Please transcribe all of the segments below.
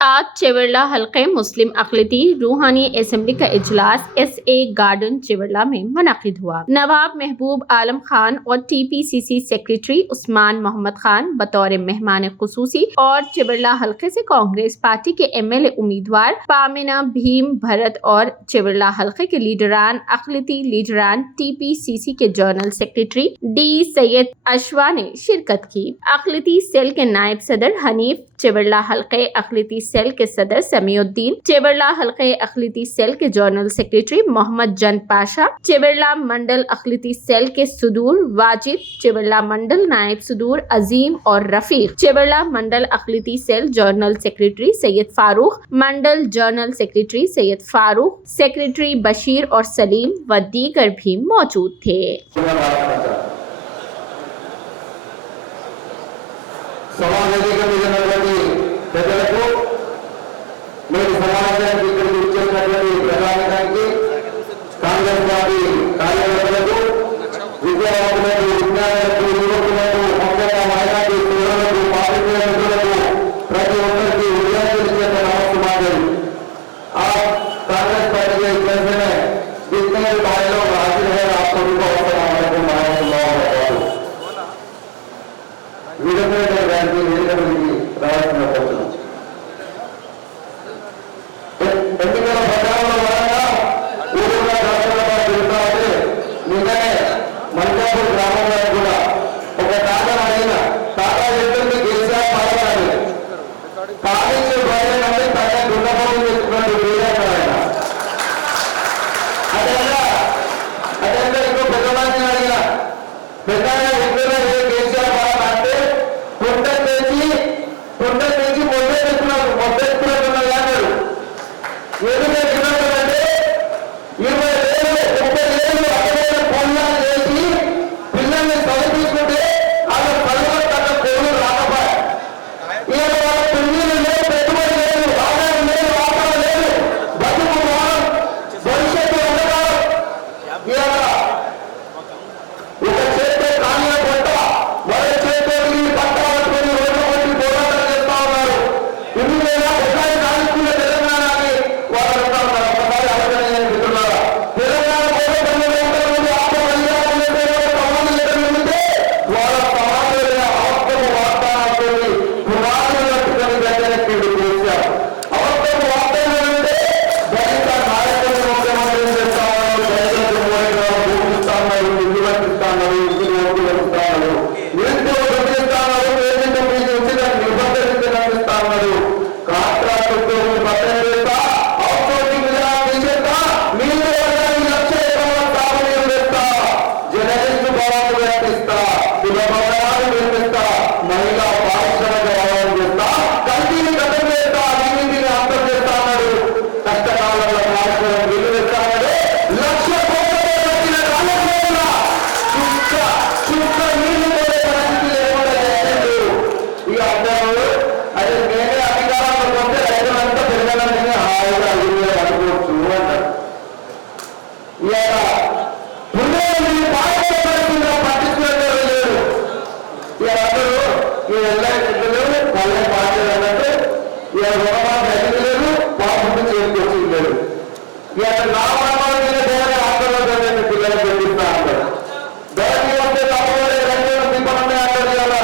आज चिवरला हल्के मुस्लिम अक़लियती रूहानी असम्बली का इजलास SA गार्डन चिवरला में मुनक़िद हुआ। नवाब महबूब आलम खान और TPCC सेक्रेटरी उस्मान मोहम्मद खान बतौर मेहमान खुसूसी और चिवरला हल्के से कांग्रेस पार्टी के MLA उम्मीदवार पामिना भीम भरत और चिवरला हल्के के लीडरान अक़लियती लीडरान TPCC के जनरल सेक्रेटरी D सैयद अशवा ने शिरकत की। अक़लियती सेल के नायब सदर हनीफ, चिवरला हल्के अक़लियती सेल के सदर समीउद्दीन, चिवरला हल्के अक़लियती सेल के जनरल सेक्रेटरी मोहम्मद जन पाशा, चिवरला मंडल अक़लियती सेल के सुदूर वाजिद, चिवरला मंडल नायब सुदूर अजीम और रफीक, चिवरला मंडल अक़लियती cell general secretary Syed Farooq, mandal general secretary Syed Farooq, secretary Bashir और सलीम व दीगर भी मौजूद थे। ప్రజలకు మీరు సమాజానికి ఇక్కడికి వచ్చేసినటువంటి ప్రజానికానికి కాంగ్రెస్ పార్టీ కార్యకర్తలకు విద్యావంతులకు విజ్ఞానులకు యువకులకు ముఖ్యంగా మైనార్టీ సోదరులకు పార్టీ మిత్రులకు ప్రతి ఒక్కరికి విద్యార్థులు చేసే నమస్కారం। आप कांग्रेस पार्टी के जैसे में जितने भी भाई लोग हाजिर हैं आप सभी को अस्सलाम वालेकुम रहमतुल्लाहि व बरकातहू। वीडियो में गांधी लीडर की राज में पहुंचा ఎన్నికల ప్రచారంలో భాగంగా ఊరుగా రాష్ట్రంలో తిరుగుతా ఉంటే నిన్ననే మంజాపూర్ గ్రామంలో కూడా ఒక తాత అడిగిన తాత చెప్తుంది కేసీఆర్ పాల్గొనాలి కాలేజీ బయట నుండి తన దున్నపోతు తెచ్చుకున్నట్టు వీరాయన అదేవిధంగా ఇంకో పెద్ద మందిని అడిగిన పెద్దగా ఇంట్లో కేసీఆర్ పాలన అంటే పుట్ట తెచ్చి మొదలు తెచ్చుకున్నాడు మొదలు అన్నాడు ఎందుకు తెచ్చుకున్నాడంటే 20,000 30,000 అక్కడ పొందాలు చేసి పిల్లల్ని చదివించుకుంటే వాళ్ళ చదువు తన కొడుకు రాకపోయా ఇలా వాళ్ళ పెళ్లి లేదు పెట్టుబడి లేదు ఆదాయం లేదు ఆదాయం లేదు బతుకు భవిష్యత్తు ఉండదు। ఇలా ఒక చేతితో కాళ్ళ పొట్ట మరో చేతితో పట్ట పట్టుకొని రోడ్డు కొట్టి పోరాటం చేస్తా ఉన్నారు। ఇన్ని వేల ఒకసారి కాల్చుకునే తెలంగాణని వాళ్ళు అంటా ఉన్నారు। ఒకసారి ఆలోచన చేయండి మిత్రులారా, తెలంగాణ కోసం 10 నుండి ఉంటే వాళ్ళ సమాజంలో అవసరము వాగ్దానాలతో పునాదులు కట్టుకొని గద్దెనెక్కింది కేసీఆర్। అవసరము వాగ్దానాలు అంటే దళిత నాయకులు ముఖ్యమంత్రి చేస్తా ఉన్నారు, దళితులకు భూమి ఇస్తా ఉన్నారు, ఇల్లు కట్టిస్తా ఉన్నారు, ఇంటిని ఓట్లు కట్టిస్తా ఉన్నారు, నిరుద్యోగ కట్టిస్తా ఉన్నారు, పేదలకు మీకు ఉచిత నిబంధనలు కల్పిస్తా ఉన్నారు, కాంట్రాక్ట్ ఉద్యోగులు పట్టణం చేస్తా అవుట్సోర్సింగ్ విధానం తీసేస్తా నీళ్ళు లక్ష ఎకరాల సాగునీరు తెస్తా జర్నలిస్టు భవనాలు కట్టిస్తా కుల భవనాలు నిర్మిస్తా మహిళా పారిశ్రామిక భవనాలు చేస్తా కల్తీని కథం చేస్తా అవినీతిని అంతం చేస్తా అన్నాడు। కష్టకాలంలో పారిశ్రామిక బిల్లు తెస్తా అన్నాడు। 1,00,000 కోట్లతో వచ్చిన కాలంలో చుక్క నీళ్లు పోయే పరిస్థితి లేకుండా చేసిండు। ఇక అందరూ అదే మేమే అధికారంలో ఉంటే రైతులంతా పెరగాలని హాయిగా అభివృద్ధి అనుకోవచ్చు అన్నారు। ఇవాళ పట్టించుకునే లేరు। ఇవాళ అందరూ ఈ వెళ్ళని చెట్లు పల్లె పాటలు అన్నట్టు ఇవాళ రుణమాఫీ అడిగి లేదు, పాపం చేసుకొచ్చి లేదు। ఇవాళ నా ప్రమాణం మీద వేరే ఆందోళన పిల్లలు చెల్లిస్తా అన్నారు। ధరణి వస్తే తప్పలేదు రైతులు దీపమే అంటారు। ఇవాళ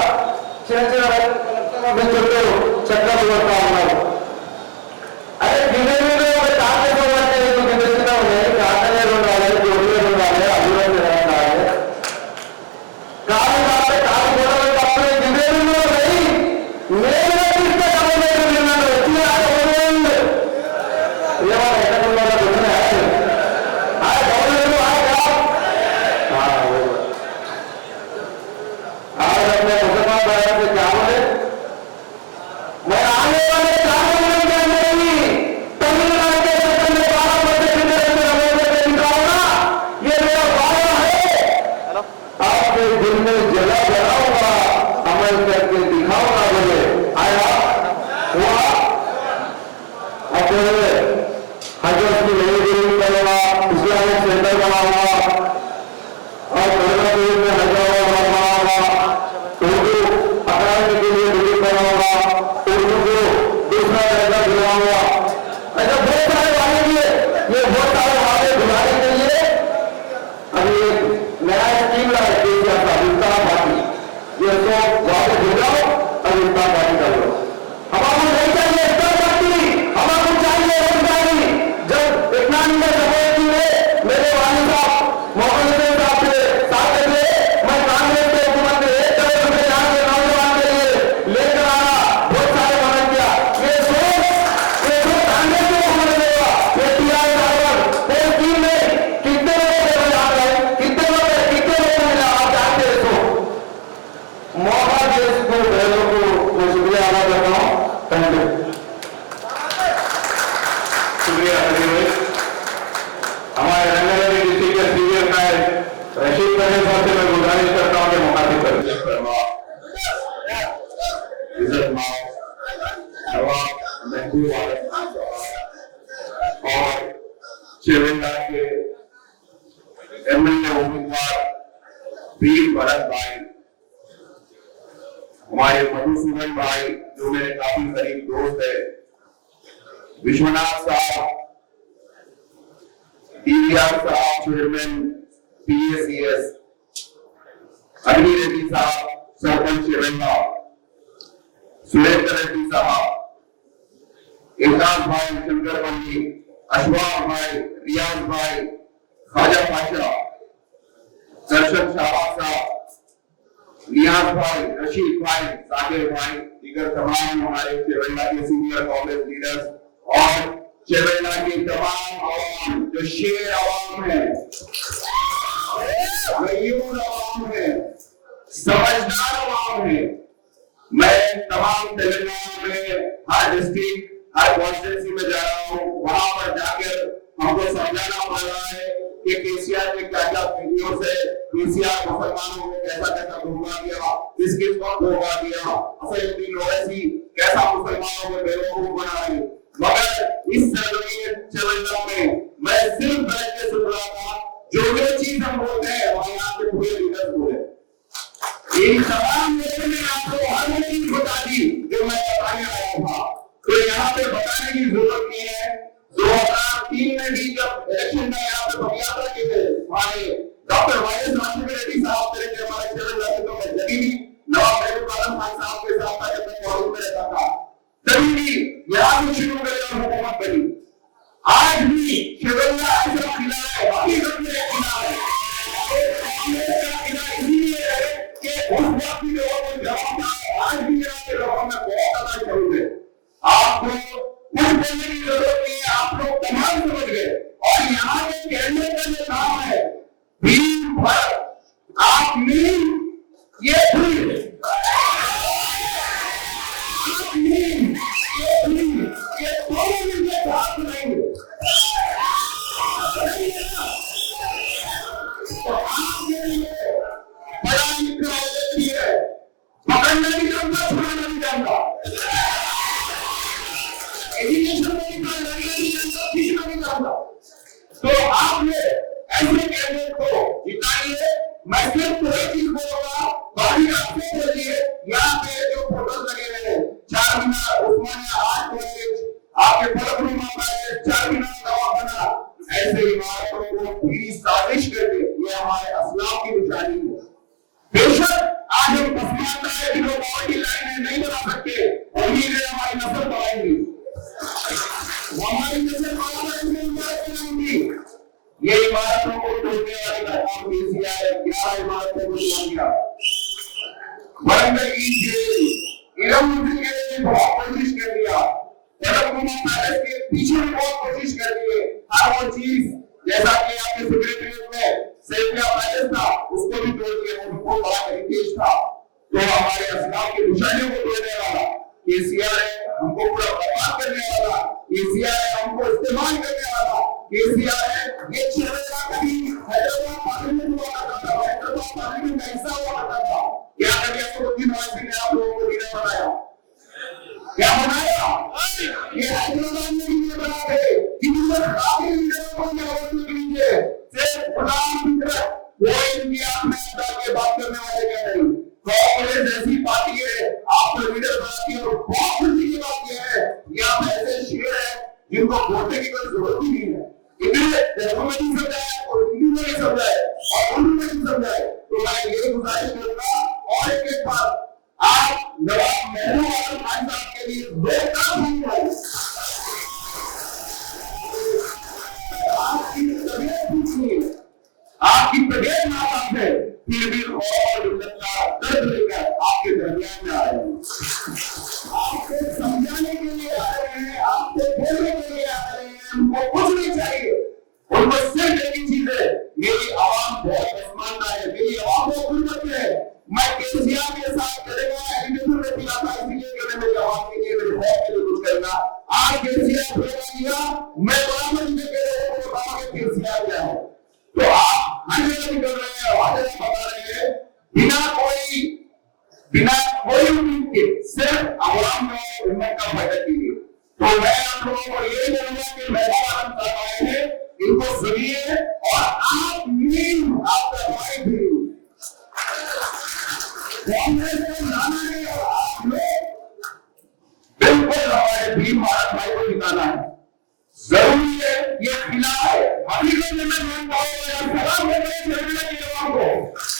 చిన్న చిన్న రైతులు చక్కలు కొడతా ఉన్నారు। అదే గిన్నెలు కాంగ్రెస్ అంటే మీకు తెలిసిన కాంగ్రెస్ ఉండాలి, గొర్రెలు ఉండాలి, అభివృద్ధి ఉండాలి, కాదు కాబట్టి కాదు గొడవలు తప్పలే గిన్నెలు నేను తీసుకుంటే తప్పలేదు వచ్చి ఏమో ఎక్కడ शुक्रिया हमारे रंगारेड्डी डिस्ट्रिक्ट के सीनियर नायक रशीद पटेल साहब से मैं गुजारिश करता हूँ कि मुखातिब करें। और चिरंदा के एमएलए उम्मीदवार वीर भरत भाई, हमारे मधुसूदन भाई जो मेरे काफी करीब दोस्त है, विश्वनाथ साहब, डीवीआर साहब चेयरमैन पीएसीएस, अग्नि रेड्डी साहब सरपंच चिरंदा, सुरेंद्र रेड्डी साहब, इमरान भाई शंकर बंदी, अशवाक भाई, रियाज भाई, ख्वाजा पाशा, दर्शन शाहबाज साहब, नियाज भाई, रशीद भाई, साकिर भाई, दीगर तमाम हमारे चिरंदा के सीनियर कांग्रेस लीडर्स और चिरंदा की तमाम आवाम जो शेर आवाम है, गरीब आवाम है, समझदार आवाम है। मैं तमाम तेलंगाना में हर डिस्ट्रिक्ट हर कॉन्स्टिट्यूंसी में जा रहा हूँ, वहां पर जाकर हमको समझाना पड़ रहा है कि केसीआर ने क्या क्या वीडियो से केसीआर मुसलमानों को कैसा कैसा धोखा दिया, किस किस को धोखा दिया, असदुद्दीन ओवैसी कैसा मुसलमानों को बेवकूफ बनाई। मगर इस सरजमीन चिरंदा में मैं सिर्फ बैठ के सुन रहा था, जो जो चीज हम बोलते हैं वहां यहाँ के पूरे लीडर्स बोले। इन तमाम लोगों ने आपको हर वो चीज बता दी जो मैं बताने आया था, तो यहाँ पे बताने की जरूरत नहीं है। 2003 में भी जब इलेक्शन में यहाँ पे पदयात्रा की थे, हमारे डॉक्टर वाईएस राजशेखर रेड्डी साहब थे, हमारे चिरंदा से तो मैं जब भी नवाब महबूब आलम खान साहब के साथ था, जब मैं कॉलेज में रहता था, तभी भी यहाँ से शुरू करी और हुकूमत बनी। आज भी चिरंदा ऐसा खिला है, हकीकत में खिला है, इसीलिए है कि उस वक्त भी लोगों को जवाब था, आज भी यहाँ के लोगों में बहुत ज्यादा जरूरत है। आपको कुछ बोलने की जरूरत नहीं है, आप लोग तमाम समझ गए। और यहाँ के कैंडिडेट का जो नाम है वीर भरत, आप नीम ये भूल, ये दोनों मिलकर साथ बनाएंगे। तो आपके लिए बड़ा निकला है, पकड़ना नहीं जानता, छुड़ाना नहीं जानता, एजुकेशन में नहीं जानता, सीखना नहीं जानता। तो आपने ऐसे कैंडिडेट को जिताइए। मैं सिर्फ एक चीज बोलूंगा, बाकी आपसे बोलिए, यहाँ पे जो फोटोज लगे हुए हैं, चारमीनार, उस्मानिया आर्ट कॉलेज, आपके फलकनुमा कॉलेज, चारमीनार दवाखाना, ऐसे इमारतों को पूरी साजिश करके ये हमारे असलाफ की निशानी है। बेशक आज हम पसमानता है कि लोग पार्टी लाइन नहीं बना सकते, उम्मीद है हमारी नस्ल बढ़ाएंगी, हमारी नस्ल बढ़ाएंगी। ये इमारतों को तोड़ने वाले का काम केसीआर है, 11 इमारतों को तोड़ दिया। बंदगी जेल, इलम के लिए बहुत कोशिश कर दिया, फलकनुमा पैलेस के पीछे भी बहुत कोशिश कर दी है। हर वो चीज जैसा कि आपके सेक्रेटरीट में सेविया पैलेस था, उसको भी तोड़ दिया, उनको बड़ा हेरिटेज था। तो हमारे असलाफ की निशानियों को तोड़ने वाला केसीआर है, हमको पूरा बर्बाद करने वाला केसीआर है, हमको इस्तेमाल करने वाला केसीआर है। ये चिरंदा कभी हैदराबाद पार्लियामेंट हुआ करता था, हैदराबाद पार्लियामेंट का हिस्सा हुआ करता था। क्या कर दिया असदुद्दीन ओवैसी ने आप लोगों को लीडर बनाया, क्या बनाया? ये हैदराबाद में लीडर बना थे, कितने काफी लीडरों को अवार्ड लीजिए, सिर्फ गुलाम लीडर वो इंडिया में के बात करने वाले क्या नहीं। कांग्रेस ऐसी पार्टी है, आपको लीडर बनाती है और बहुत खुशी की बात यह है, यहाँ पे ऐसे शेर है जिनको वोटने की कोई जरूरत ही नहीं है। इन्हें तेलुगु में नहीं समझाया और हिंदी में नहीं समझाया और उर्दू में नहीं समझाया। तो मैं ये गुजारिश करूंगा और एक बात, आप नवाब महबूब आलम खान साहब के लिए दो काम होंगे, आपकी तबीयत पूछनी, आपकी तबीयत नापाक है, फिर भी और दर्द लेकर आपके दरमियान में आ रहे हैं, आपको समझाने के लिए आ रहे हैं, आपको बोलने के लिए आ रहे हैं। उनको कुछ नहीं चाहिए, उनको सिर्फ एक ही चीज है, मेरी आवाम बहुत पसमानदा है, मेरी आवाम बहुत गुर्बत है, मैं केसीआर के साथ करेगा एजुकेशन में पिला था, इसलिए कि मेरी आवाम के लिए मेरे बहुत कुछ केसीआर बता दिया, मैं बराबर में के लोगों को बताऊं कि केसीआर क्या है। तो आप हर जगह निकल रहे हैं, हर जगह बता रहे हैं, बिना कोई उम्मीद के, सिर्फ आवाम और उम्मत का फायदा कीजिए। तो मैं आप लोगों को ये बोलूंगा कि मैदान आलम साहब आए हैं, इनको सुनिए और आप मीन आपका भाई भी कांग्रेस को लाना है और आप लोग बिल्कुल हमारे भीम भारत भाई को जिताना है। जरूरी है, ये खिला है। हकीकत में मैं मानता हूँ सलाम हो गए जमीला के जवान को,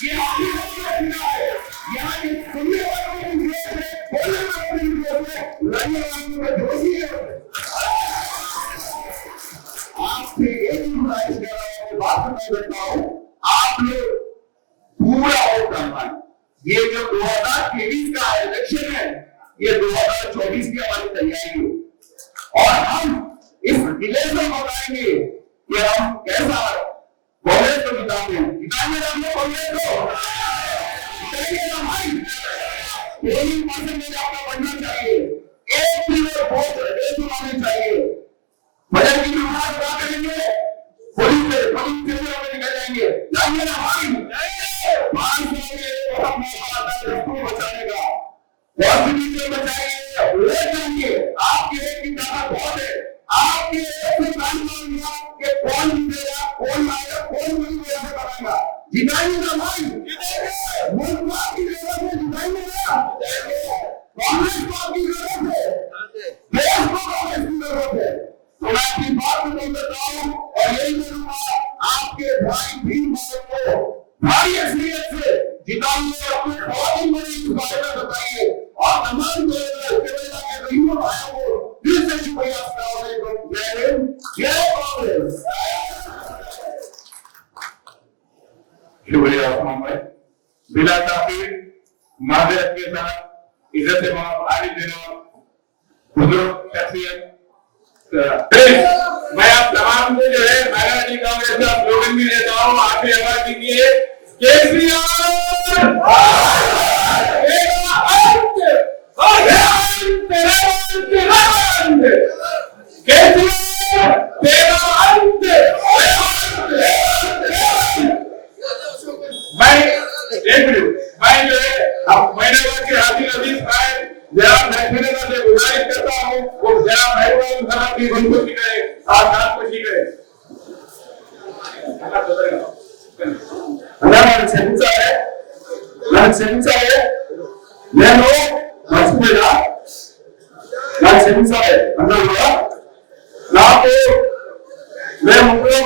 ये हकीकत में खिला है। यहाँ के सुनने वालों की जोश है, बोलने वालों की जोश है, लड़ने वालों का जोश ही है। आपसे एक गुजारिश कर रहा हूँ, बात बता देता हूँ, आप लोग पूरा वोट करना है। ये जो 2023 का इलेक्शन है, ये 2024 की हमारी तैयारी है और हम इस जिले में बताएंगे कि हम कैसा कांग्रेस को जिताएंगे ना हम लोग कांग्रेस को जिताएंगे ना भाई। पोलिंग परसेंटेज आपका बढ़ना चाहिए, एक भी वोट आने चाहिए। बजट की शुरुआत करा करेंगे, पुलिस से निकल जाएंगे ना भाई। 5 साल में बचाने का पॉजिटिव बचाइए, ले जाएंगे। आपके एक की ताकत बहुत है, आपके एक से काम मांगेगा कि कौन जीतेगा, कौन आएगा, कौन नहीं कराएगा। जिताइए ना भाई, मुल्क को आपकी जरूरत है, जिताइए ना। कांग्रेस को आपकी जरूरत है, देश को कांग्रेस की जरूरत है। तो मैं आपकी बात को देता हूँ और यही बोलूंगा, आपके भाई भीम को भारी असलियत से जिताइए, अपने बहुत बड़ी इस बारे में बताइए और तमाम के गरीबों भाइयों को दिल से शुक्रिया। जय हिंद, जय कांग्रेस। शुक्रिया उस्मान भाई। बिला ताकीर माजरत के साथ इज्जत भारी बुजुर्ग शख्सियत, मैं आप तमाम को जो है मैराजी कांग्रेस का स्लोगन भी देता हूँ। आप भी आवाज दीजिए, केसीआर मैं जो है अब मैंने के हाथी नजीर साहब जनाब महफिल से गुजारिश करता हूँ, वो जनाब महबूब साहब की खुशी करे, साथ खुशी करे। నాకు క్షమించాలి నేను మర్చిపోయినా, నాకు క్షమించాలి అన్నాను కూడా. నాకు మేము ముగ్గురు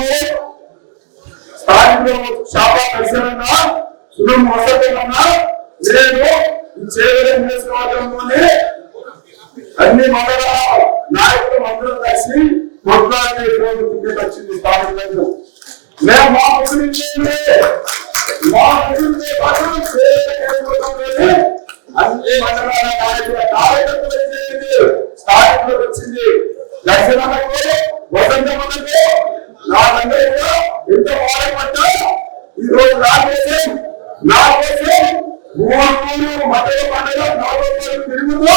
స్థానికులు షాపా పరిసరంగా సులువు మోసపోతున్నా. నేను చేయగలిగిన నియోజకవర్గంలోనే అన్ని మండల నాయకులు అందరూ కలిసి కొట్లాడి టికెట్ వచ్చింది స్థానికులకు. मैं मां मुस्लिम అన్ని మండలాల నాయకుల కార్యకర్తలు స్థానికులకు వచ్చింది. దర్శనాలకు వసంతమ్మకు నా దగ్గర కూడా ఎంతో బాధపడ్డా. ఈ రోజు నా కోసం 3 మధ్య పండుగ 4 రోజులు తిరుగుతూ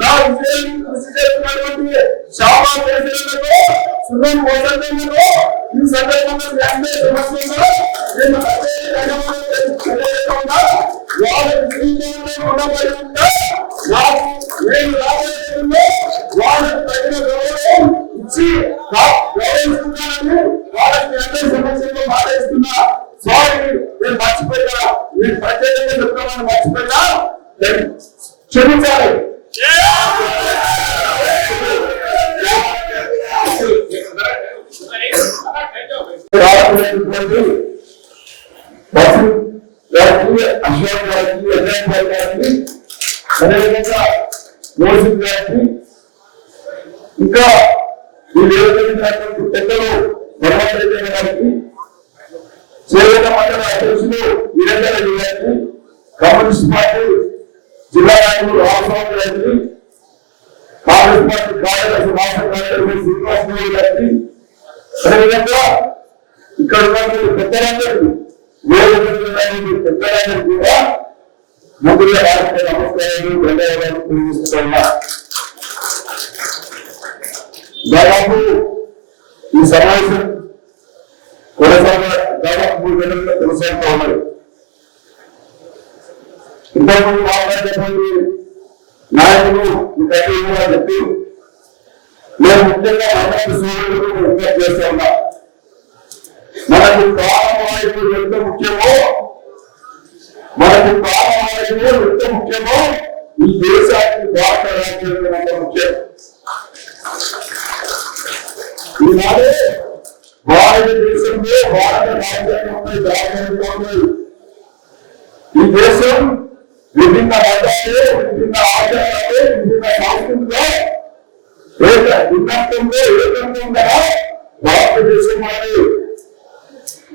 నా విజయం కృషి చేస్తున్నటువంటి శామా ప్రెసిడెంట్లకు సున్నం వసంతమ్మకు ఈ సందర్భంగా సమస్యగా నేను నేను రాబోయే వాళ్ళకు తగిన గౌరవం ఇచ్చి గౌరవిస్తున్నానని వాళ్ళకి అందరి సమస్యలు బాధిస్తున్నా. సారీ నేను మర్చిపోయినా, నేను ప్రత్యేకంగా చెప్తామని మర్చిపోయినా, క్షమించాలి. అశోక్ గారికి, అజయ్ గారికి, అదేవిధంగా మోసిన్ గారికి, ఇంకా ఈ వేదికటువంటి పెద్దలు ధర్మారెడ్డి గారికి, చేనేత మండల అధ్యక్షులు వీరేందర్ రెడ్డి గారికి, కమ్యూనిస్ట్ పార్టీ జిల్లా నాయకులు రామస్వామి గారికి, కాంగ్రెస్ పార్టీ కార్యదర్శి రాష్ట్ర కార్యదర్శి శ్రీనివాసరావు గారికి, అదేవిధంగా ఇక్కడ ఉన్న పెద్దలందరికీ పెద్దలందరూ కూడా ముందుగా వారికి నమస్కారాలు ధన్యవాదాలు తెలియజేస్తున్నా. దాదాపు ఈ సమావేశం దాదాపు 3 గంటలుగా కొనసాగుతూ ఉన్నారు. ఇంతకుముందు మాట్లాడేటువంటి నాయకులు కూడా చెప్పి నేను ముఖ్యంగా అభివృద్ధి సోదరులకు విజ్ఞప్తి చేస్తూ ఉన్నా. మనకు ప్రాణవాయువు ఎంత ముఖ్యమో ఈ దేశానికి భారత రాజ్యాంగం అంత ముఖ్యం. ఈనాడే భారతదేశంలో భారత రాజ్యాంగంపై దాడులు ఉన్నాయి. ఈ దేశం విభిన్న మతాలు, విభిన్న ఆచారాలు, విభిన్న సంస్కృతిలో ఏకంగా భారతదేశం అనేది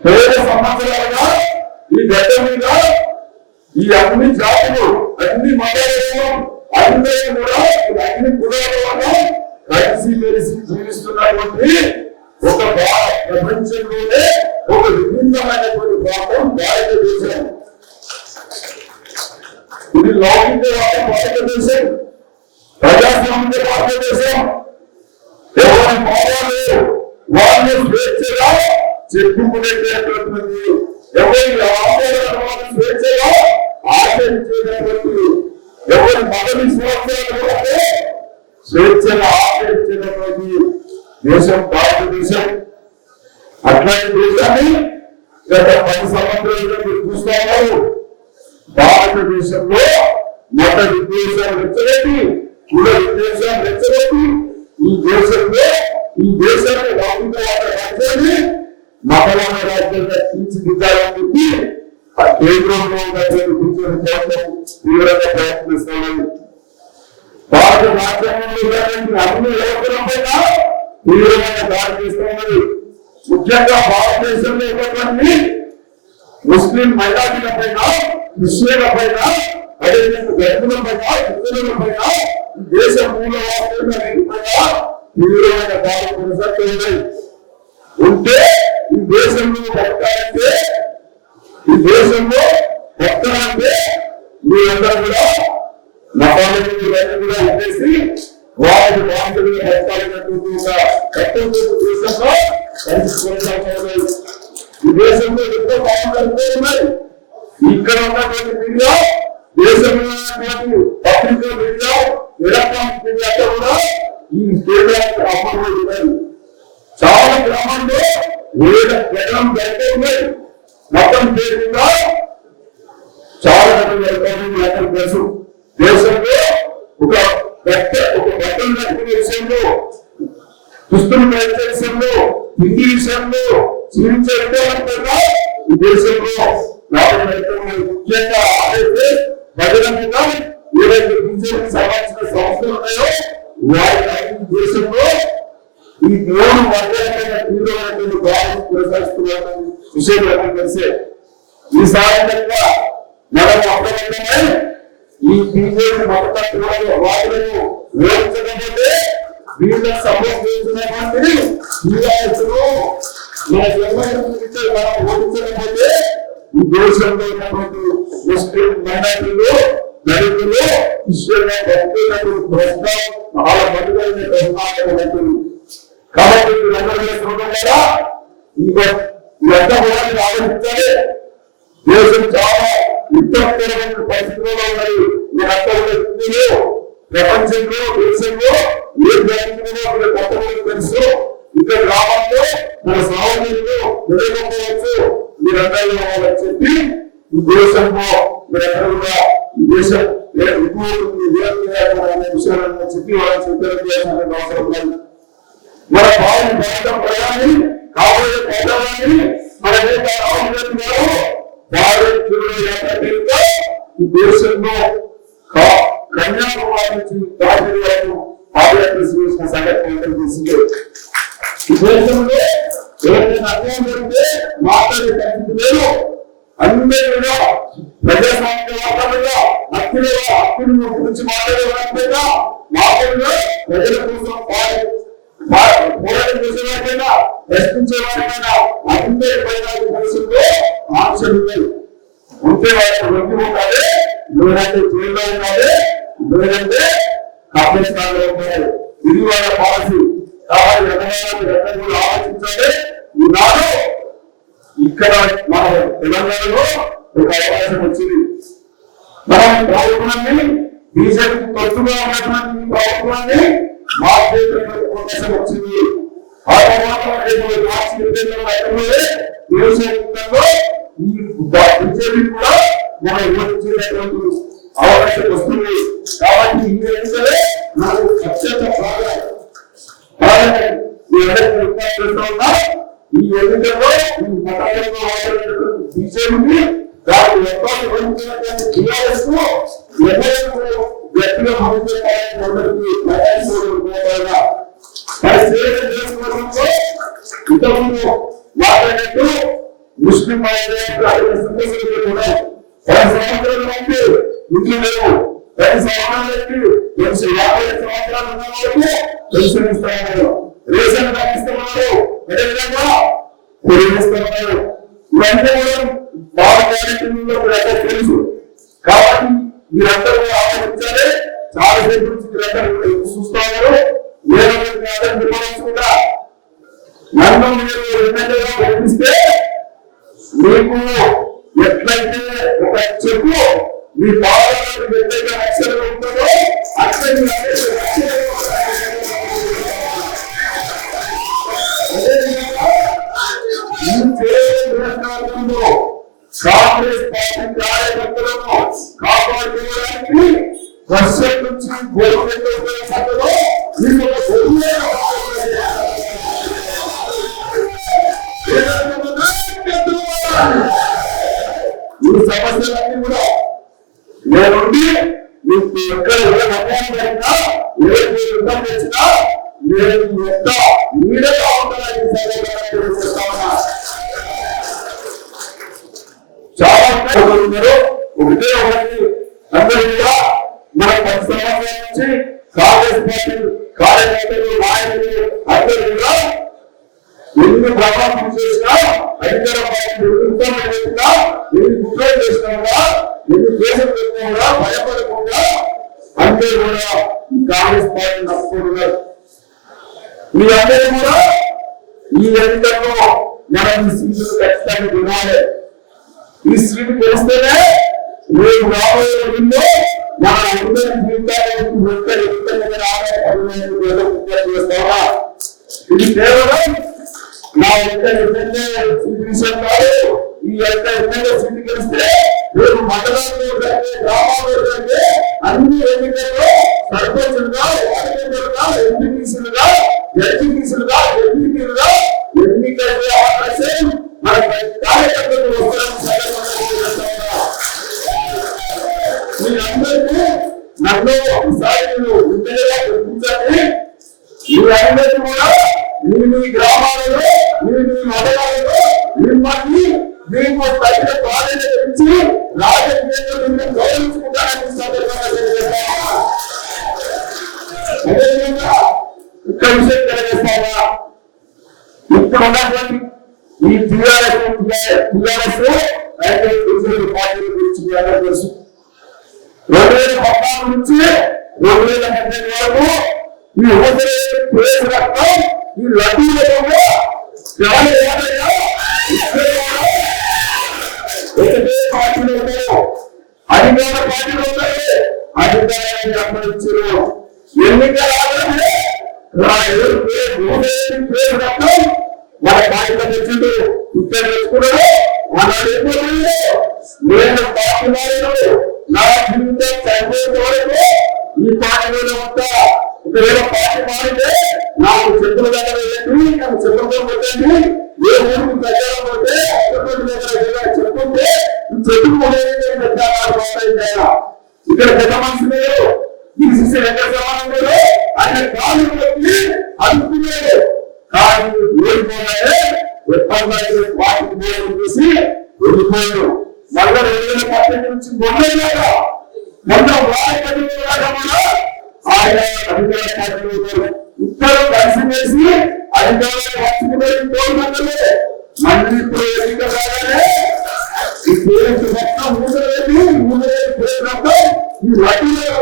10 సంవత్సరాలుగా ఈ గడ్డ మీద ఈ అన్ని జాతులు, అన్ని మతాలు, అందరూ కూడా అన్ని కులాల కలిసి మెలిసి జీవిస్తున్నటువంటి ఒక ప్రపంచంలోనే ఒక విభిన్నమైనటువంటి ప్రాంతం భారతదేశం. ఇది లౌకిక భారతదేశం, ప్రజాస్వామ్య భారతదేశం. ఎవరి భావాలు వాళ్ళు స్వేచ్ఛగా చెప్పుకునేటటువంటి, ఎవరి ఆచరణ స్వేచ్ఛగా ఆచరించేటటువంటి, ఎవరి మత విశ్వాసాలు స్వేచ్ఛగా ఆచరించేటటువంటి దేశం భారతదేశం. అట్లాంటి దేశాన్ని గత 10 సంవత్సరాలుగా మీరు చూస్తా ఉన్నారు. భారతదేశంలో మత విద్వేషాలు రెచ్చగొట్టి, కుల విద్వేషాలు రెచ్చగొట్టి ఈ దేశాన్ని లౌకికవాద రాజ్యాన్ని మతవాద రాజ్యంగా తీర్చిదిద్దాలని చెప్పి ఆ కేంద్రంలో కూర్చొని తీవ్రంగా ప్రయత్నిస్తున్నాయి. భారత రాజ్యాంగంలో అన్ని యువకులపైన తీవ్రమైన దాడి చేస్తున్నది. ముఖ్యంగా భారతదేశంలో ఉన్నటువంటి ముస్లిం మైనారిటీల పైన, క్రిస్టియన్ల పైన, అదేవిధంగా దళితుల పైన, హిందువుల పైన, దేశ మూలవాసుల పైన తీవ్రమైన దాడి కొనసాగుతున్నాయి. ఉంటే ఈ దేశంలో బతకాలంటే మీరందరూ కూడా మతాలను కూడా ఉండేసి వారి బాధ్యతగా బతకాలన్నటువంటి ఒక కట్టుబడి దేశంలో కలిసి కొనసాగుతున్నాయి. ఈ దేశంలో ఎంతో బాగుంటే ఉన్నాయి. ఇక్కడ ఉన్నటువంటి మీడియా, దేశంలో ఉన్నటువంటి పత్రికా మీడియా, ఎలక్ట్రానిక్ మీడియా కూడా ఈ కేంద్రానికి అమలు ఉన్నాయి. చాలా గ్రామాల్లో 7 ఎకరం బయట ఉన్నాయి. మొత్తం పేరుగా చాలా మంది తెలుసు. దేశంలో ఒక బట్టలు కట్టుకునే విషయంలో, దుస్తులు పెంచే విషయంలో, హిందీ విషయంలో జీవించే విధానంగా ఈ దేశంలో ముఖ్యంగా ఆదైతే ప్రజల మీద ఏదైతే బీజేపీకి సంబంధించిన సంస్థలు ఉన్నాయో వారి దేశంలో ఈ 3 వర్గాలైన తీవ్రమైనటువంటి భావం కొనసాగిస్తున్న విషయం తెలిసే ఈ సాధారణంగా మనం అప్రమత్తమై ఈ బీజేపీ మతతత్వాలు వాటిని ఓడించకపోతే వీళ్ళకి సంబంధించినటువంటి ఓడించకపోతే ఈ దేశంలో ఉన్నటువంటి ముస్లిం మైనారిటీలు, దళితులు, క్రిస్టియన్లు బతుకున్నటువంటి ప్రశ్న చాలా మధురైన ప్రశ్న. కాబట్టి మీరందరూ చూడగా ఇదంతా కూడా ఆలోచించాలి. దేశం చాలా విపత్కరమైన పరిస్థితుల్లో ఉన్నాయి. మీరందరూ ప్రపంచంలో, దేశంలో ఏం జరుగుతుందో కొంతమంది తెలుసు. ఇక్కడ గ్రామంలో మన సహోదరులు నిలబడవచ్చు. మీరందరూ చెప్పి ఈ దేశంలో మీరందరూ కూడా ఈ దేశం విషయాలను చెప్పి వాళ్ళని చెప్పారు అవసరం లేదు. మన భావం భారతం ప్రయాణి కాబోయే ప్రజాన్ని మన భారతీయులుగా ఈ దేశంలో కన్యాకుమారి నుంచి కాశ్మీర్ వరకు పాదయాత్ర చేసిన సంఘటన తెలిసిందే. ఈ దేశంలో ఎవరైనా అన్యాయం జరిగితే మాట్లాడే పరిస్థితి లేదు. అందరూ కూడా ప్రజాస్వామ్య వాతావరణంగా హక్కుల గురించి మాట్లాడే వారిపైన మాట్లాడినా ప్రజల కోసం పోరాటం చేసే వారిపైన, ప్రశ్నించే వారిపైన అందరి పైన దేశంలో ఆంక్షలు ఉన్నాయి. ఉంటే వారికి వృద్ధి ఉండాలి, లేదంటే జైల్లో ఉండాలి, లేదంటే కాంగ్రెస్ ఉంటారు. ఇది వాళ్ళ పాలసీ. ఇక్కడ మన తెలంగాణలో ఒక అవకాశం వచ్చింది. మనం ప్రభుత్వాన్ని బీజేపీ తొత్తుగా ఉన్నటువంటి ప్రభుత్వాన్ని మార్చేటువంటి అవకాశం వచ్చింది. ఆ తర్వాత మార్చి 2025 దేశంలో ఈ బీజేపీ కూడా మనం విమర్శించేటువంటి అవకాశం వస్తుంది. కాబట్టి ఈ ఎన్నికలే మనకు అత్యంత ఈ ఎన్నికల్లో ఈ మతాలలో బీజేపీ దాని టీఆర్ఎస్ గట్టిగా ఇంతకుముందు మాట్లాడినట్టు ముస్లిం సందర్శకులు కూడా 10 సంవత్సరాల నుండి ఇంట్లో లేవు. 10 సంవత్సరాలకి 50 సంవత్సరాలు ఉన్న వాళ్ళకి పెన్షన్ ఇస్తున్నారు, రేషన్ కార్డు ఇస్తున్నారు, అదేవిధంగా పొరుగు ఇస్తున్నారు. ఇవన్నీ కూడా బాగా కార్యక్రమంలో కూడా తెలుసు. కాబట్టి మీరందరూ ఆలోచించాలి. చాలా సేపు నుంచి మీరందరూ చూస్తున్నారు. కూడా నన్ను మీరు ఎమ్మెల్యేగా పంపిస్తే మీకు ఎట్లయితే ఒక చెప్పు మీ పాలనకు ఎట్లయితే రక్షణ ఉంటుందో అట్లే కాంగ్రెస్ పార్టీ కార్యకర్తలను కాపాడుకోవడానికి వర్షం నుంచి గోరులో ఈ సమస్యలన్నీ కూడా నేనుండి మీకు ఎక్కడ జరిగినా ఏ యుద్ధం తెచ్చినా నేను ఎంత నీడగా ఉండాలని చాలా ఉన్నారు. ఒకటే ఒకటి అందరూ కూడా మన 10 సంవత్సరాల నుంచి కాంగ్రెస్ పార్టీ కార్యకర్తలు నాయకులు అందరూ కూడా ఎన్ని ప్రభావం చేసినా అధికార పార్టీ చేసినా ఎన్ని కుట్రలు చేసినా కూడా ఎన్ని కేసులు పెట్టినా కూడా భయపడకుండా అందరూ కూడా కాంగ్రెస్ పార్టీ నమ్ముకుంటున్నారు. మీ అందరూ కూడా ఈ ఎన్నికల్లో మనం ఈ సీట్లు ఖచ్చితంగా వినాలి. ఈ సీటు గెలిస్తేనే రేపు రాబోయే రోజుల్లో మన అందరి జీవితాలు చేస్తావా? ఇది కేవలం నా యొక్క ఎమ్మెల్యే సీటు విషయం కాదు. ఈ యొక్క ఎమ్మెల్యే సీటు గెలిస్తే రేపు మండలంలో గ్రామాల్లో జరిగే అన్ని ఎన్నికల్లో సర్పంచులుగా, వార్డు మెంబర్లుగా, ఎంపీటీసీలుగా, జడ్పీటీసీలుగా, ఎంపీపీలుగా ఎన్నికయ్యే అవకాశం మన కార్యకర్తలు మీరందరికీ నన్ను ఒకసారి గుర్తుగా గుర్తించండి. మీరందరికీ కూడా మీ గ్రామాలలో మీ మండలాలలో మిమ్మల్ని మీకు తగిన ప్రాధాన్యత ఇచ్చి రాజకీయంగా మిమ్మల్ని గౌరవించుకుంటారని సందర్భంగా తెలియజేస్తాను. అదేవిధంగా ఇక్కడ విషయం తెలియజేస్తారా, ఇప్పుడు ఉన్నటువంటి ఈ టీఆర్ఎస్ పార్టీ గురించి తెలుసు. 2014 నుంచి 2018 వరకు ఈ కేసు రక్తం ఈ లడ్డూలలో ఒకటే పార్టీలో ఉన్నారు, అధికార పార్టీలో ఉన్నారు, అధికారాన్ని అప్పగించారు. ఎన్నికల కేసు రక్తం మన బాధ్యత తెచ్చిండు. ఇక్కడ తెచ్చుకున్నాడు మన నేను పార్టీ వాడు నా జీవితం చనిపోయే వరకు ఈ పార్టీలో ఉంటా. ఒకవేళ పార్టీ మారితే నాకు చెప్పుల దగ్గర వెళ్ళండి, నాకు చెప్పులతో పెట్టండి. ఏ ఊరికి ప్రచారం పోతే చెప్పుంటే చెప్పులు ఇక్కడ పెద్ద మనిషి లేదు, తీసి ఎక్కడ సమానం లేదు. ఆయన కాలు పెట్టి అనుకున్నాడు. కానీ ఓడిపోయాడే ఎప్పటికీ పార్టీకి పోవడం చూసి ఓడిపోయాడు. మళ్ళీ 2018 నుంచి మొన్న ఆయన అధికార పార్టీలో ఇద్దరు కలిసి వేసి అధికారాన్ని వచ్చుకుని కోరుకుంటే మళ్ళీ ఇప్పుడు ఎన్నిక రాగానే ఈ పేరు మొత్తం మూడేది పేరు ఈ వడ్డీలో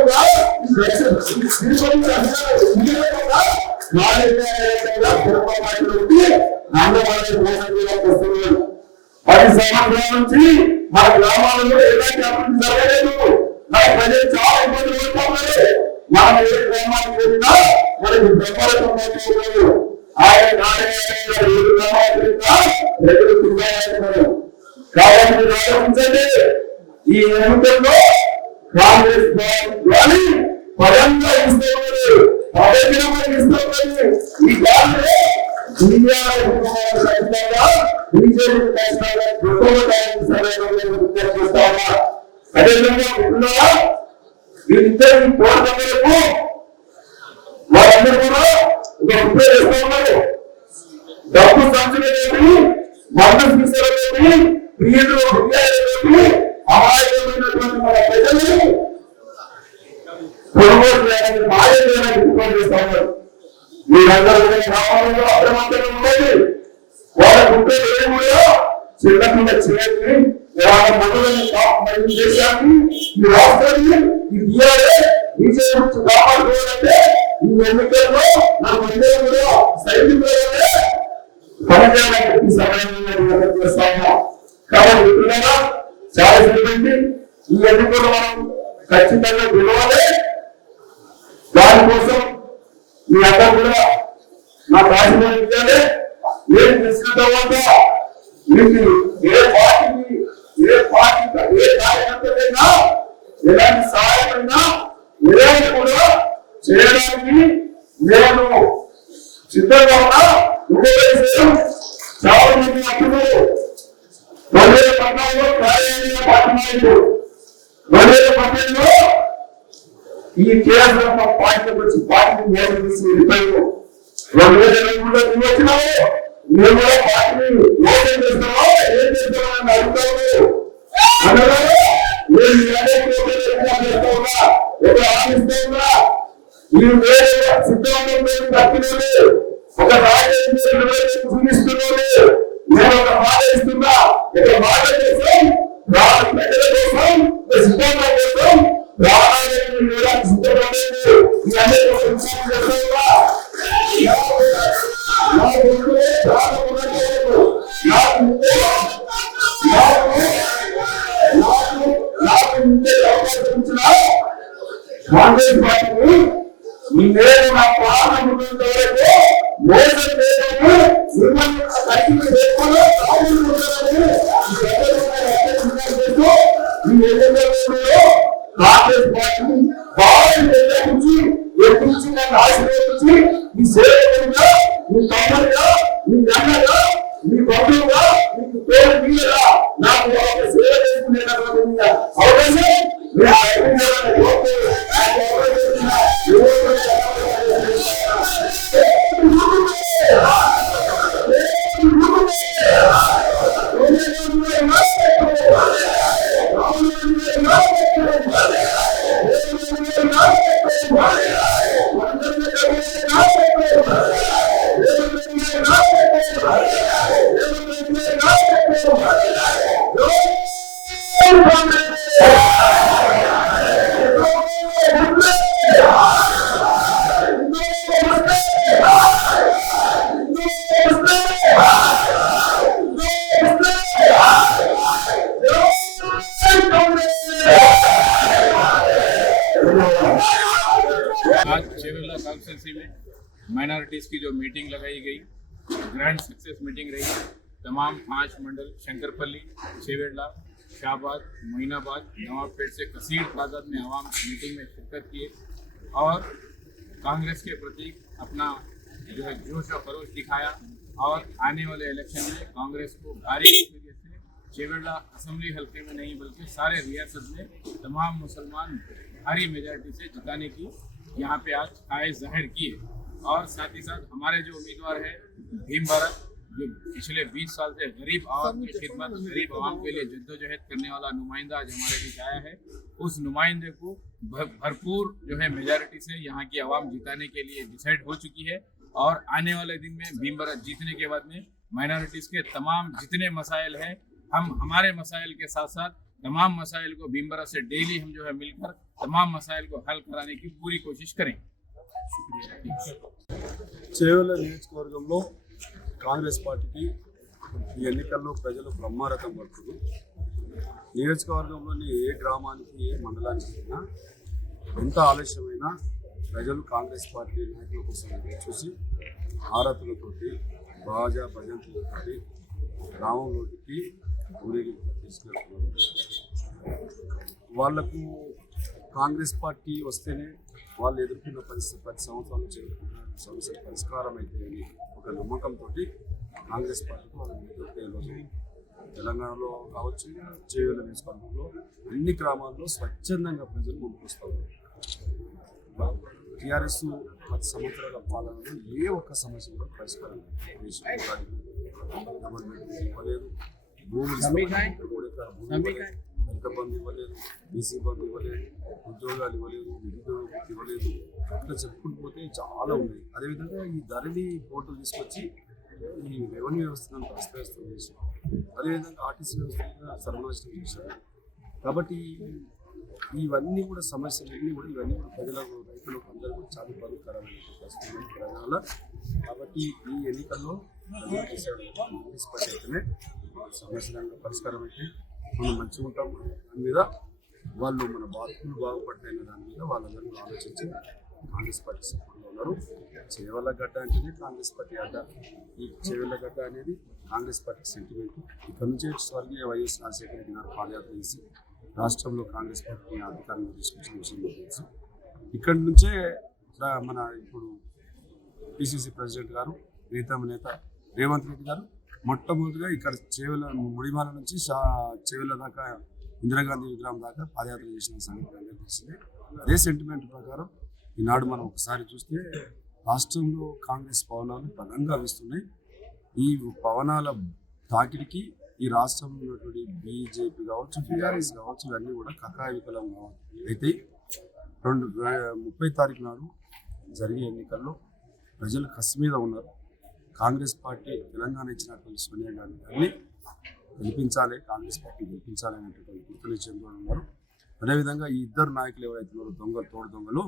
10 సంవత్సరాల నుంచి మన గ్రామాలలో ఎలాంటి అభివృద్ధి జరగలేదు. మన ప్రజలు చాలా ఇబ్బందులు పడుతున్నారు. మనం ఏ గ్రామానికి వెళ్ళినా మనకి బ్రహ్మరథం ఆయన నారాయణ ఏ గ్రామానికి వెళ్ళినా ప్రజలు తిరిగారు. కాబట్టి మీరు ఆలోచించండి, ఈ ఎన్నికల్లో కాంగ్రెస్ గాలి పరంగా ఇస్తున్నారు, పదవిరమని ఇస్తున్నారు. ఈ గాలిలో అదేవిధంగా వీరిద్దరు పోరాటం వాళ్ళందరూ కూడా ఒక ఉపయోగిస్తూ ఉన్నారు. డబ్బు సంచులనేవి మద్దతు తీసుకునేవి క్రియలు హృదయాలనేవి అమాయకమైనటువంటి మన ప్రజలు కొనుగోలు చేయడానికి మాయ చేయడానికి ఉపయోగిస్తూ ఉన్నారు. మీరందరూ గ్రామాలలో అప్రమత్తంగా ఉండేది. వాళ్ళ గుంటే కూడా చిన్న చేయాలి. వాళ్ళ మనల్ని దేశాన్ని ఈ రాష్ట్రాన్ని ఈ బీఆర్ఏ బీజేపీ నుంచి కాపాడుకోవాలంటే ఈ ఎన్నికల్లో మనమందరం కూడా సైనికులనే పనిచేయడానికి సమయంలో చేస్తాము. కాబట్టి మిత్రులారా, చాలా జరిగింది. ఈ ఎన్నికల్లో మనం ఖచ్చితంగా గెలవాలి. దానికోసం మీ అందరూ కూడా నాకు ఆశీర్వాదం ఇవ్వాలి. నేను తెలిసిన తర్వాత మీకు ఏ కార్యకర్తలైనా ఎలాంటి సహాయమైనా ఏదైనా కూడా చేయడానికి నేను సిద్ధంగా ఉన్నా. ఇంకో చాలా మంది అప్పుడు 2014లో కార్యాలయ పాఠశాలలో 2018లో ఈ కేంద్రం పార్టీకి వచ్చి పార్టీని నియోజకవర్గం వెళ్ళిపోయాము. 2023లో వచ్చినాము. మేము కూడా పార్టీని ఓపెన్ చేస్తామా ఏం చేస్తామని అడుగుతాము. అనగా నేను చేస్తా ఉన్నా, ఒక ఆశిస్తూ ఉన్నా. ఈ వేరే సిద్ధంగా తప్పినది ఒక రాజకీయ చూపిస్తున్నాడు. నేను ఒక మాట ఇస్తున్నా, ఒక మాట కోసం ప్రజల కోసం సిద్ధంగా కోసం రాజకీయ సిద్ధపడలేదు. ఈ అందరూ కాంగ్రెస్ పార్టీని నేను నా ప్రాణం వరకు మోసం చేయడము మిమ్మల్ని ఖర్చు లేకుండా కాంగ్రెస్ పార్టీని బాగా నిర్ణయించి ఎప్పించి నన్ను ఆశీర్వదించి మీ సేవకులుగా, మీ తమ్ముడుగా, మీ అన్నగా, మీ బంధువుగా, మీకు తోడు మీరుగా నాకు ఒక సేవ చేసుకునేటటువంటి అవకాశం माइनॉरिटीज़ की जो मीटिंग लगाई गई, ग्रैंड सक्सेस मीटिंग रही। तमाम 5 मंडल शंकरपल्ली, छेवेड़ला, शाहबाद, मोइनाबाद, नवाबपेट से कसीर तादाद में आवाम मीटिंग में शिरकत किए और कांग्रेस के प्रति अपना जो है जोश और खरोश दिखाया। और आने वाले इलेक्शन में कांग्रेस को भारी नतीजे से छेवेड़ला असेंबली हल्के में नहीं बल्कि सारे रियासत में तमाम मुसलमान भारी मेजॉरिटी से जिताने की यहाँ पे आज ख्वाहिश जाहिर की है। और साथ ही साथ हमारे जो उम्मीदवार है भीम भारत, जो पिछले 20 साल से गरीब आवाम की खिदमत, गरीब आवाम के लिए जद्दोजहद करने वाला नुमाइंदा आज हमारे बीच आया है। उस नुमाइंदे को भरपूर जो है मेजॉरिटी से यहाँ की आवाम जिताने के लिए डिसाइड हो चुकी है। और आने वाले दिन में भीम भारत जीतने के बाद में माइनॉरिटीज़ के तमाम जितने मसाइल हैं, हम हमारे मसाइल के साथ साथ तमाम मसाइल को भीम भारत से डेली हम जो है मिलकर तमाम मसाइल को हल कराने की पूरी कोशिश करें। చేవెళ్ళ నియోజకవర్గంలో కాంగ్రెస్ పార్టీకి ఈ ఎన్నికల్లో ప్రజలు బ్రహ్మరథం పడుతుంది. నియోజకవర్గంలోని ఏ గ్రామానికి ఏ మండలానికి వెళ్ళినా ఎంత ఆలస్యమైనా ప్రజలు కాంగ్రెస్ పార్టీ నాయకుల కోసం చూసి ఆరతులతోటి బాజా భజంతులతోటి గ్రామంలోకి ఊరేగింపు తీసుకెళ్తున్నారు. వాళ్లకు కాంగ్రెస్ పార్టీ వస్తేనే వాళ్ళు ఎదుర్కొన్న పరిస్థితి 10 సంవత్సరాల నుంచి సమస్యల పరిష్కారం అయితే అని ఒక నమ్మకంతో కాంగ్రెస్ పార్టీకి వాళ్ళని ఎదుర్కొనే రోజు తెలంగాణలో కావచ్చు, చేవేళ్ల నియోజకవర్గంలో అన్ని గ్రామాల్లో స్వచ్ఛందంగా ప్రజలు ముందుకొస్తారు. టీఆర్ఎస్ 10 సంవత్సరాల పాలనలో ఏ ఒక్క సమస్య కూడా పరిష్కారం ఇవ్వలేదు. భూములు రైతు బంధు ఇవ్వలేదు, బీసీ బంధు ఇవ్వలేదు, ఉద్యోగాలు ఇవ్వలేదు, నిరుద్యోగ ఇవ్వలేదు. ఇట్లా చెప్పుకుంటూ పోతే చాలా ఉన్నాయి. అదేవిధంగా ఈ ధరణి పోర్టల్ తీసుకొచ్చి ఈ రెవెన్యూ వ్యవస్థను అస్తవ్యస్తం చేశారు. అదేవిధంగా ఆర్టీసీ వ్యవస్థ సర్వనాశనం చేశారు. కాబట్టి ఇవన్నీ కూడా సమస్యలన్నీ కూడా ఇవన్నీ కూడా ప్రజలకు, రైతులకు అందరూ కూడా చాలా ఇబ్బందికరమైన పరిస్థితులు తెలంగాణలో. కాబట్టి ఈ ఎన్నికల్లో కాంగ్రెస్ పార్టీ అయితేనే సమస్యలంగా పరిష్కారం అయితే మనం మంచిగా ఉంటాం. దాని మీద వాళ్ళు మన బాధితులు బాగుపడ్డాయిన దాని మీద వాళ్ళందరూ ఆలోచించి కాంగ్రెస్ పార్టీ సపోర్ట్లో ఉన్నారు. చేవెళ్ళగడ్డ అంటేనే కాంగ్రెస్ పార్టీ అడ్డ. ఈ చేవెళ్ళగడ్డ అనేది కాంగ్రెస్ పార్టీ సెంటిమెంట్. ఇక్కడ నుంచి స్వర్గీయ వైఎస్ రాజశేఖర రెడ్డి గారు పాదయాత్ర చేసి రాష్ట్రంలో కాంగ్రెస్ పార్టీని అధికారంలో తీసుకొచ్చిన విషయం తెలుసు. ఇక్కడి నుంచే మన ఇప్పుడు పిసిసి ప్రెసిడెంట్ గారు, ప్రీతమ నేత రేవంత్ రెడ్డి గారు మొట్టమొదటిగా ఇక్కడ చేవెళ్ళ ముడిమాల నుంచి చేవెళ్ళ దాకా ఇందిరాగాంధీ విగ్రహం దాకా పాదయాత్ర చేసిన సంగతి అందరికీ తెలిసిందే. అదే సెంటిమెంట్ ప్రకారం ఈనాడు మనం ఒకసారి చూస్తే రాష్ట్రంలో కాంగ్రెస్ పవనాలు బలంగా వీస్తున్నాయి. ఈ పవనాల తాకిడికి ఈ రాష్ట్రంలో ఉన్నటువంటి బీజేపీ కావచ్చు, టీఆర్ఎస్ కావచ్చు, ఇవన్నీ కూడా కకావికలం అయితే 30 తారీఖు నాడు జరిగే ఎన్నికల్లో ప్రజలు కసి మీద ఉన్నారు. కాంగ్రెస్ పార్టీ తెలంగాణ ఇచ్చినటువంటి సోనియా గాంధీ గారిని గెలిపించాలి, కాంగ్రెస్ పార్టీ గెలిపించాలి అనేటువంటి గుర్తునిచ్చేందుకు ఉన్నారు. అదేవిధంగా ఈ ఇద్దరు నాయకులు ఎవరైతే ఉన్నారో తోడు దొంగలు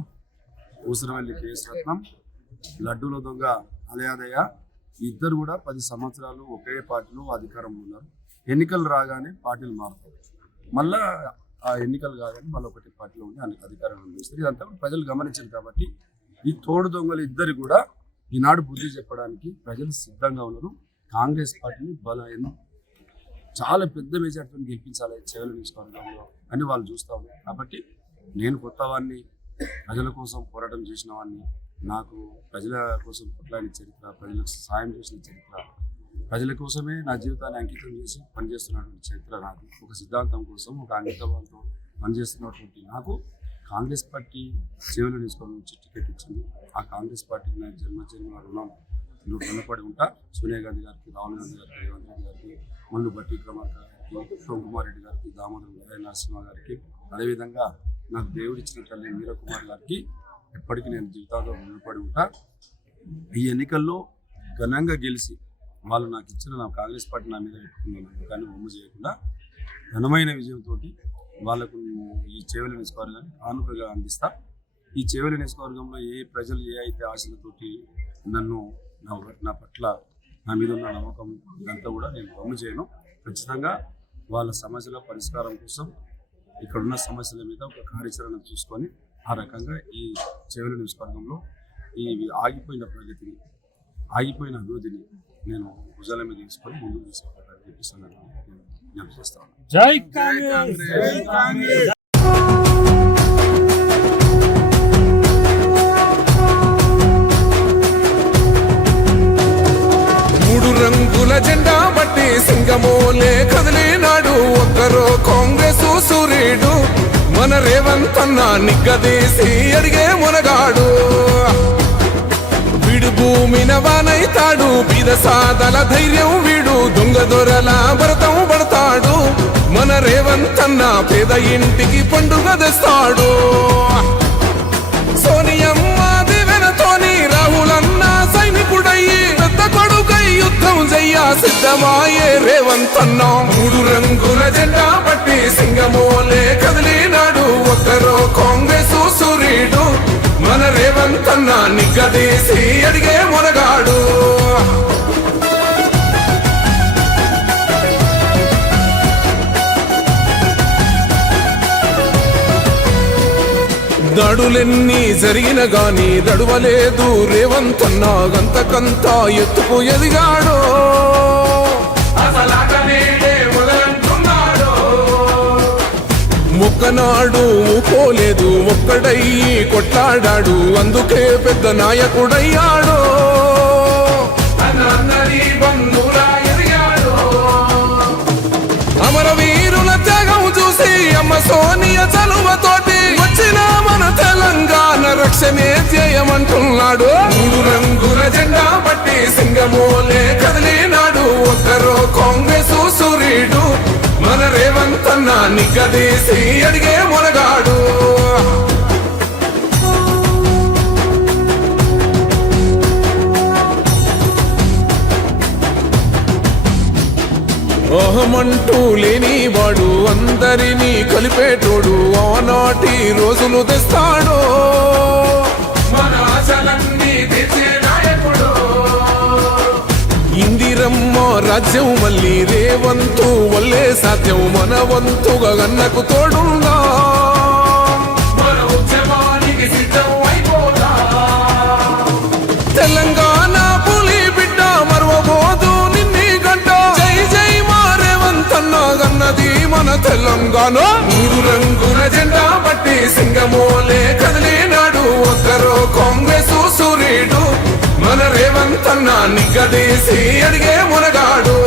ఊసరవెల్లి కేఎస్ రత్నం, లడ్డూల దొంగ అలయాదయ్య, ఈ ఇద్దరు కూడా 10 సంవత్సరాలు ఒకే పార్టీలో అధికారంలో ఉన్నారు. ఎన్నికలు రాగానే పార్టీలు మారుతారు, మళ్ళా ఆ ఎన్నికలు కాగానే మళ్ళీ ఒకటి పార్టీలో ఉండి అధికారం అందిస్తారు. ఇదంతా ప్రజలు గమనించారు. కాబట్టి ఈ తోడు దొంగలు ఇద్దరు కూడా ఈనాడు బుద్ధి చెప్పడానికి ప్రజలు సిద్ధంగా ఉన్నారు. కాంగ్రెస్ పార్టీని చాలా పెద్ద మెజార్టీతో గెలిపించాలి చేవెళ్ళ నియోజకవర్గంలో అని వాళ్ళు చూస్తూ ఉన్నారు. కాబట్టి నేను కొత్త వాడిని, ప్రజల కోసం పోరాటం చేసిన వాడిని, నాకు ప్రజల కోసం కొట్లాడిన చరిత్ర, ప్రజలకు సాయం చేసిన చరిత్ర, ప్రజల కోసమే నా జీవితాన్ని అంకితం చేసి పనిచేస్తున్నటువంటి చరిత్ర నాది. ఒక సిద్ధాంతం కోసం, ఒక అంకితభావంతో పనిచేస్తున్నటువంటి నాకు కాంగ్రెస్ పార్టీ చేవెళ్ళ నియోజకవర్గం నుంచి టికెట్ ఇచ్చింది. ఆ కాంగ్రెస్ పార్టీకి నా జన్మ రుణపడి ఉంటా. సోనియా గాంధీ గారికి, రాహుల్ గాంధీ గారికి, రేవంత్ రెడ్డి గారికి, మల్లు భట్టి విక్రమార్క గారికి, ఉత్తమ్ కుమార్ రెడ్డి గారికి, దామోదరం నరసింహ గారికి, అదేవిధంగా నాకు దేవుడిచ్చిన తల్లి మీరా కుమార్ గారికి ఎప్పటికీ నేను జీవితాల్లో రుణపడి ఉంటా. ఈ ఎన్నికల్లో ఘనంగా గెలిచి వాళ్ళు నాకు ఇచ్చిన నా కాంగ్రెస్ పార్టీ నా మీద పెట్టుకున్నాను కానీ బొమ్మ చేయకుండా ఘనమైన విజయంతో వాళ్ళకు ఈ చేవెళ్ళ నియోజకవర్గాన్ని కానుకగా అందిస్తా. ఈ చేవెళ్ళ నియోజకవర్గంలో ఏ ప్రజలు ఏ అయితే ఆశలతోటి నన్ను నా పట్ల నా మీద ఉన్న నమ్మకం ఇదంతా కూడా నేను బొమ్మ చేయను. ఖచ్చితంగా వాళ్ళ సమస్యల పరిష్కారం కోసం ఇక్కడున్న సమస్యల మీద ఒక కార్యాచరణ చూసుకొని ఆ రకంగా ఈ చేవెళ్ళ నియోజకవర్గంలో ఈ ఆగిపోయిన ప్రగతిని, ఆగిపోయిన అభివృద్ధిని నేను భుజాల మీద తీసుకొని ముందుకు తీసుకెళ్ళాలని చెప్పేసి నేను జ్ఞాపకం చేస్తాను. జై కాంగ్రెస్. మూడు రంగుల జెండా బట్టి సింగమోలే కదిలినాడు ఒక్కరో కాంగ్రెస్ సూర్యుడు, మన రేవంత్ అన్న నిగ్గదీసి అడిగే మునగాడు. వీడు భూమిన వానైతాడు, బీద సాదల ధైర్యం వీడు, దొంగ దొరల భరతం పడతాడు. మన రేవంత్ అన్న పేద ఇంటికి పండుగ తెస్తాడు. సోనియమ్మ దివెనతోని రాహులన్న సైనికుడయ్యి పెద్ద కొడుకై యుద్ధం చెయ్య సిద్ధమాయే రేవంత్ అన్న. మూడు రంగుల జెండా బట్టి సింగమోలే కదిలినాడు ఒక్కరో కాంగ్రెస్ సూర్యుడు, మన రేవంత్ అన్న నిగ్గదీసి అడిగే మునగాడు. దాడులెన్ని జరిగిన గాని దడువలేదు రేవంతన్నా గంతకంతా ఎత్తుకు ఎదిగాడో మొక్కనాడు ఊకోలేదు ఒక్కడయ్యి కొట్లాడాడు అందుకే పెద్ద నాయకుడయ్యాడో అమరవీరుల త్యాగం చూసి అమ్మ సోనియ చలువతోటి వచ్చిన మన తెలంగాణ రక్షణే ధ్యేయమంటున్నాడు 3 రంగుల జెండా పట్టి సింగమోలే కదిలినాడు ఒక్కరో కాంగ్రెస్ సూర్యుడు మన రేవంతన్న నిగ్గదీసి అడిగే మొనగాడు అహమంటూ లేనివాడు అందరినీ కలిపేటోడు ఆనాటి రోజులు తెస్తాడో మన ఆశలన్నీ తెచ్చే నాయకుడు ఇందిరమ్మ రాజ్యం మళ్ళీ రేవంతు వల్లే సాధ్యం మన వంతుగా గన్నకు తోడుందా మన ఉద్యమానికి సిద్ధం అయిపోదా తెలంగాణ పులి బిడ్డ మరవబోదు నిన్ని గంట జై జై మా రేవంతన్న గన్నది మన తెలంగాణ 3 రంగుల జెండా పట్టి సింగమోలే కదిలినాడు ఒక్కరో కాంగ్రెస్ సూర్యుడు మన రేవంతన్న నిగ్గదీసి అడిగే మునగాడు